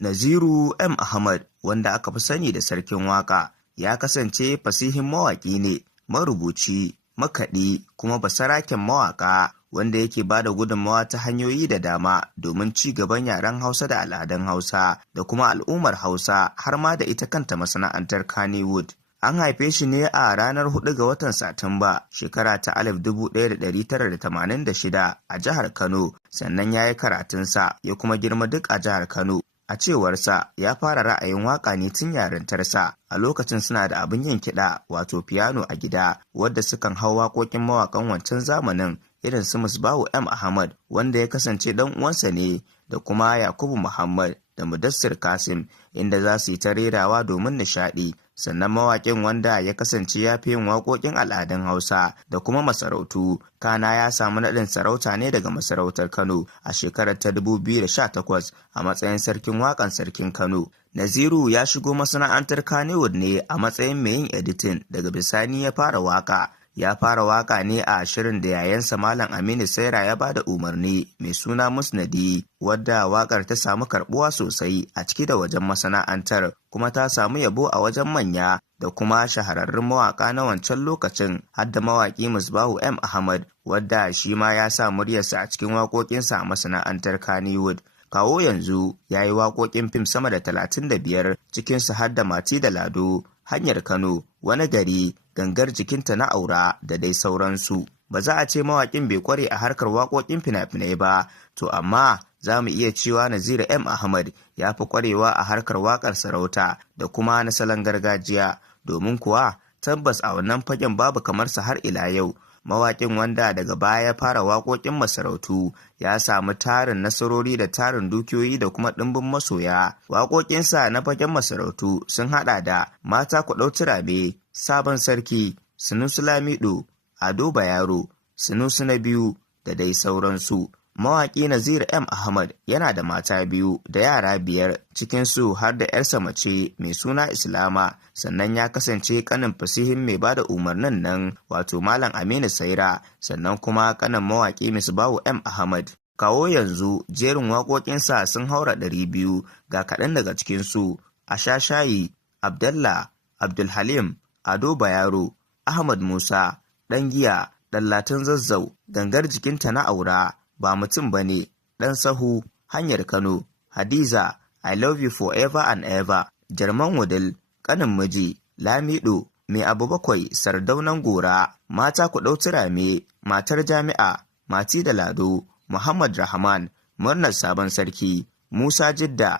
Naziru M. Ahmad, wanda aka fi sani da Sarkin Waƙa, ya kasance fasihin mawaƙi ne, marubuci, makaɗi kuma basaraken mawaƙa wanda yake ba da gudunmawa ta hanyoyi da dama domin ci gaban yaren Hausa da al'adun Hausa da kuma al'ummar Hausa har ma da ita kanta masana'antar Kannywood. An haife shi ne a ranar 4 ga watan Satumba shekara ta 1986 a jihar Kano, sannan ya yi karatunsa ya kuma girma duk a jihar Kano. A cewarsa ya fara ra'ayin waƙa ne tun yarintarsa, a lokacin suna da abin yin kiɗa wato fiyano a gida wadda sukan hau waƙoƙin mawaƙan wancan zamanin irin su Musbahu M. Ahmad wanda ya kasance ɗan uwansa ne da kuma Yakubu Muhammad da Mudassir Kasim, inda za su yi ta rerawa domin nishaɗi. Sannan mawaƙin wanda ya kasance ya fi yin waƙoƙin al'adun Hausa da kuma masarautu, kana ya samu naɗin sarauta ne daga masarautar Kano a shekarar ta 2018 a matsayin sarkin waƙan sarkin Kano. Naziru ya shigo masana'antar Kannywood ne a matsayin mai yin editing, daga bisani ya fara waƙa. Ya fara waƙa ne a shirin da yayansa Malam Aminu Saira ya bada umarni mai suna Musnadi, wadda waƙar ta samu karɓuwa sosai a ciki da wajen masana'antar, kuma ta samu yabo a wajen manya da kuma shahararrun mawaƙa na wancan lokacin, har da mawaƙi Musbahu M. Ahmad, wadda shi ma ya sa muryarsa a cikin waƙoƙinsa a masana'antar Kannywood. Kawo yanzu ya yi waƙoƙin fim sama da 35, cikinsu har da Mati da Lado, Hanyar Kano, Wani Gari, Gangar Jikinta na Aura da dai sauransu. Ba za a ce mawaƙin bai kware a harkar waƙoƙin fina-finai ba, to amma za mu iya cewa Naziru M. Ahmad ya fi kwarewa a harkar waƙar sarauta da kuma na salon gargajiya, domin kuwa tabbas a wannan fagen babu kamarsa har ila yau. Mawaƙin wanda daga baya ya fara waƙoƙin masarautu ya samu tarin nasarori da tarin dukiyoyi da kuma ɗimbin masoya. Waƙoƙinsa na fagen masarautu sun haɗa da Mata ku ɗau turame, Sabon Sarki, Sunusi Lamido, Ado Bayero, Sunusi na biyu da dai sauransu. Mawaƙi Naziru M. Ahmad yana da mata 2 da yara 5, cikinsu har da 'yarsa mace mai suna Islama, sannan ya kasance kanin fasihin mai bada umarnin nan wato Malam Aminu Saira, sannan kuma kanin mawaƙi Musbahu M. Ahmad. Kawo yanzu jerin waƙoƙinsa sun haura 200, ga kaɗan daga cikinsu: A sha shayi, Abdallah, Abdulhalim, Ado Bayero, Ahmad Musa, Ɗan giya, Ɗallatin Zazzau, Gangar Jikinta na Aura, Ba mutum ba ne, Ɗan sahu, Hanyar Kano, Hadiza, I love you forever and ever, Jarman Wudil, Ƙanin miji, Lamido, Mai abu bakwai, Sardaunan Gora, Mata ku ɗau turame, Matar Jami'a, Mati da Lado, Muhammad Rahman, Murnar Sabon Sarki, Musa Jidda,